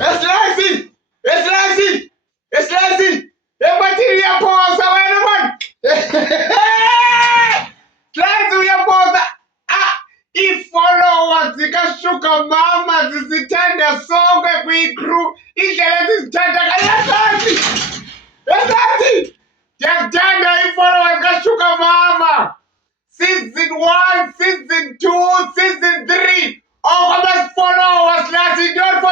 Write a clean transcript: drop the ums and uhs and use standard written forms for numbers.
Eslasi! Eslasi! Eslasi! Epatiria posa wena man! Eslasi uyaposa! Ah! I-followers zikashuka mama zisithanda sonke kwi-crew indlela ezizithanda ngayasazi! Yasazi! Ndiyakuthanda i-followers zikashuka mama! Season 1, Season 2, Season 3! All of us followers, Lassie, don't